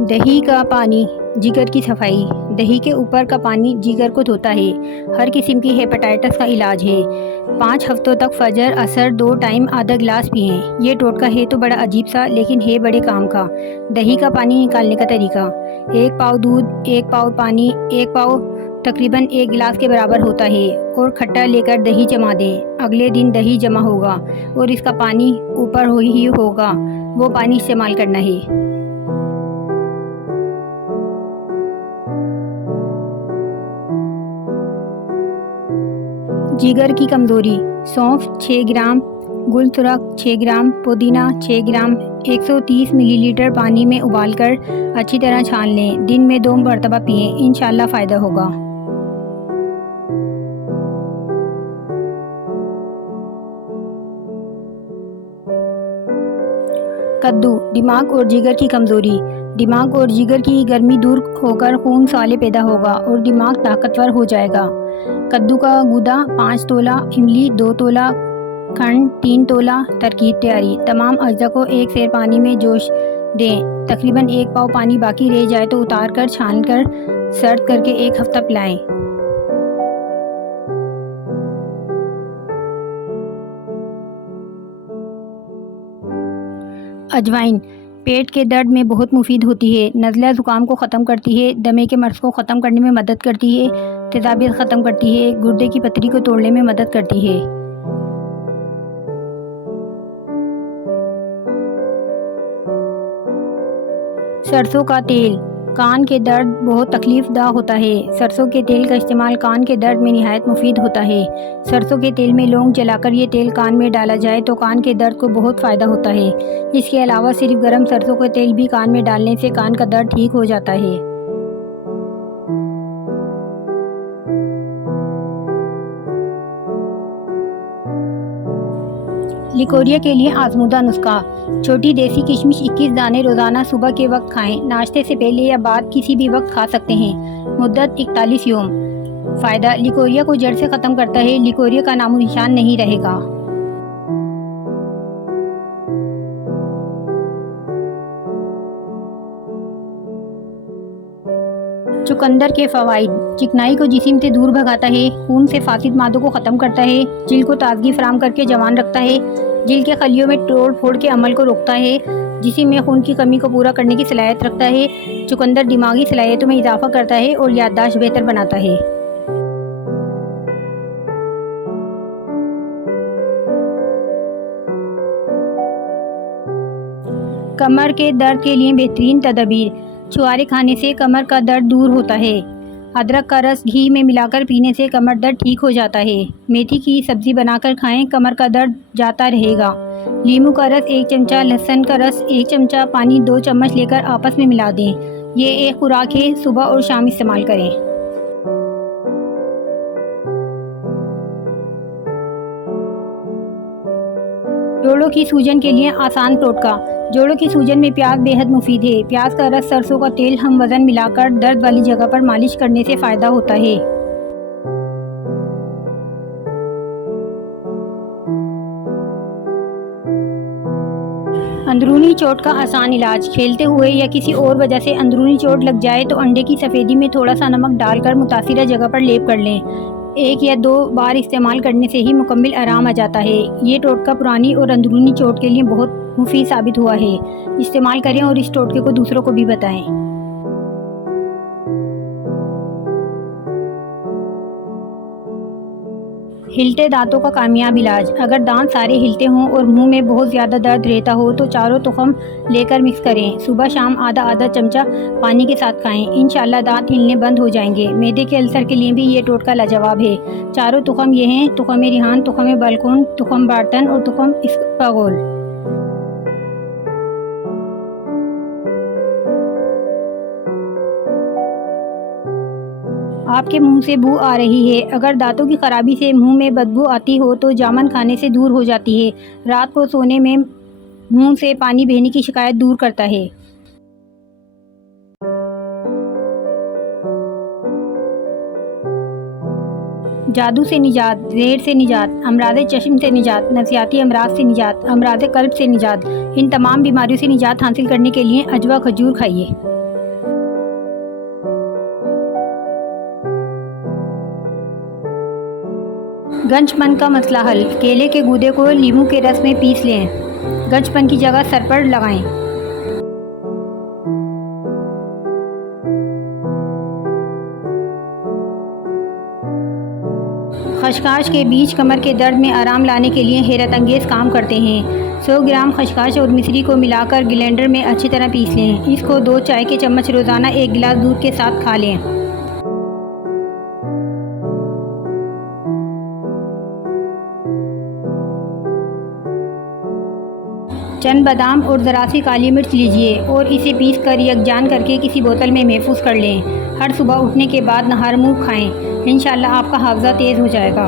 दही का पानी जिगर की सफाई। दही के ऊपर का पानी जिगर को धोता है। हर किस्म की हेपेटाइटिस का इलाज है। 5 हफ्तों तक फजर असर 2 टाइम आधा गिलास पिएं। ये टोटका है तो बड़ा अजीब सा, लेकिन है बड़े काम का। दही का पानी निकालने का तरीका: 1 पाव दूध, 1 पाव पानी, 1 पाव तकरीबन 1 गिलास के बराबर होता है, और खट्टा लेकर दही जमा दें। अगले दिन दही जमा होगा और इसका पानी ऊपर ही होगा, वो पानी इस्तेमाल करना है। जिगर की कमज़ोरी: सौंफ 6 ग्राम, गुलसुरख 6 ग्राम, पुदीना 6 ग्राम 130 मिलीलीटर पानी में उबालकर अच्छी तरह छान लें। दिन में 2 मरतबा पिएं, इंशाअल्लाह फ़ायदा होगा। कद्दू, दिमाग और जिगर की कमज़ोरी: दिमाग और जिगर की गर्मी दूर होकर खून साले पैदा होगा और दिमाग ताकतवर हो जाएगा। कद्दू का गूदा 5 तोला, इमली 2 तोला, खंड 3 तोला। तरकीब तैयारी: तमाम अज्जा को एक सेर पानी में जोश दें। तकरीबन 1 पाव पानी बाकी रह जाए तो उतार कर छान कर सर्द करके 1 हफ्ता पिलाएं। अजवाइन पेट के दर्द में बहुत मुफीद होती है। नज़ला ज़ुकाम को ख़त्म करती है, दमे के मर्ज़ को ख़त्म करने में मदद करती है, तेज़ाबियत ख़त्म करती है, गुर्दे की पथरी को तोड़ने में मदद करती है। सरसों का तेल कान के दर्द बहुत तकलीफ़दा होता है। सरसों के तेल का इस्तेमाल कान के दर्द में निहायत मुफीद होता है। सरसों के तेल में लौंग जलाकर ये तेल कान में डाला जाए तो कान के दर्द को बहुत फ़ायदा होता है। इसके अलावा सिर्फ गर्म सरसों का तेल भी कान में डालने से कान का दर्द ठीक हो जाता है। लिकोरिया के लिए आजमूदा नुस्खा: छोटी देसी किशमिश 21 दाने रोज़ाना सुबह के वक्त खाएं। नाश्ते से पहले या बाद किसी भी वक्त खा सकते हैं। मुद्दत 41 यौम। फ़ायदा: लिकोरिया को जड़ से ख़त्म करता है। लिकोरिया का नामो निशान नहीं रहेगा। चुकंदर के फ़वाइद: चिकनाई को जिस्म से दूर भगाता है, खून से फासिद मादों को ख़त्म करता है, जिल्द को ताजगी फराहम करके जवान रखता है, जिल्द के खलियों में तोड़ फोड़ के अमल को रोकता है, जिस्म में खून की कमी को पूरा करने की सलाहियत रखता है। चुकंदर दिमागी सलाहियतों में इजाफा करता है और याददाश्त बेहतर बनाता है। कमर के दर्द के लिए बेहतरीन तदबीर: छुआरे खाने से कमर का दर्द दूर होता है। अदरक का रस घी में मिलाकर पीने से कमर दर्द ठीक हो जाता है। मेथी की सब्ज़ी बनाकर खाएं, कमर का दर्द जाता रहेगा। नींबू का रस 1 चमचा, लहसुन का रस 1 चमचा, पानी 2 चम्मच लेकर आपस में मिला दें। ये एक खुराक है, सुबह और शाम इस्तेमाल करें। जोड़ों की सूजन के लिए आसान टोटका: जोड़ों की सूजन में प्याज बेहद मुफीद है। प्याज का रस, सरसों का तेल हम वज़न मिलाकर दर्द वाली जगह पर मालिश करने से फ़ायदा होता है। अंदरूनी चोट का आसान इलाज: खेलते हुए या किसी और वजह से अंदरूनी चोट लग जाए तो अंडे की सफ़ेदी में थोड़ा सा नमक डालकर मुतासिरा जगह पर लेप कर लें। 1 या 2 बार इस्तेमाल करने से ही मुकम्मल आराम आ जाता है। ये टोटका पुरानी और अंदरूनी चोट के लिए बहुत मुफीद साबित हुआ है। इस्तेमाल करें और इस टोटके को दूसरों को भी बताएं। हिलते दांतों का कामयाब इलाज: अगर दांत सारे हिलते हों और मुंह में बहुत ज़्यादा दर्द रहता हो तो चारों तुखम लेकर मिक्स करें। सुबह शाम आधा आधा चमचा पानी के साथ खाएं, इंशाअल्लाह दांत हिलने बंद हो जाएंगे। मैदे के अल्सर के लिए भी ये टोटका लाजवाब है। चारों तुखम ये हैं: तुखम रिहान, तुखम बालकून, तुखम बार्टन और तुखम इसफागोल। आपके मुंह से बू आ रही है। अगर दांतों की खराबी से मुंह में बदबू आती हो तो जामुन खाने से दूर हो जाती है। रात को सोने में मुंह से पानी बहने की शिकायत दूर करता है। जादू से निजात, जहर से निजात, अमराज़ चश्म से निजात, नफसियाती अमराज से निजात, अमराज़ कल्ब से निजात, इन तमाम बीमारियों से निजात हासिल करने के लिए अजवा खजूर खाइए। गंजपन का मसला हल। केले के गूदे को नींबू के रस में पीस लें। गंजपन की जगह सर पर लगाएं। खसखस के बीज कमर के दर्द में आराम लाने के लिए हैरत अंगेज़ काम करते हैं। 100 ग्राम खसखस और मिश्री को मिलाकर ब्लेंडर में अच्छी तरह पीस लें। इसको 2 चाय के चम्मच रोज़ाना 1 गिलास दूध के साथ खा लें। चंद बादाम और ज़रा सी काली मिर्च लीजिए और इसे पीस कर यकजान करके किसी बोतल में महफूज कर लें। हर सुबह उठने के बाद नहर मुँह खाएं। इंशाअल्लाह आपका हाफ़ज़ा तेज़ हो जाएगा।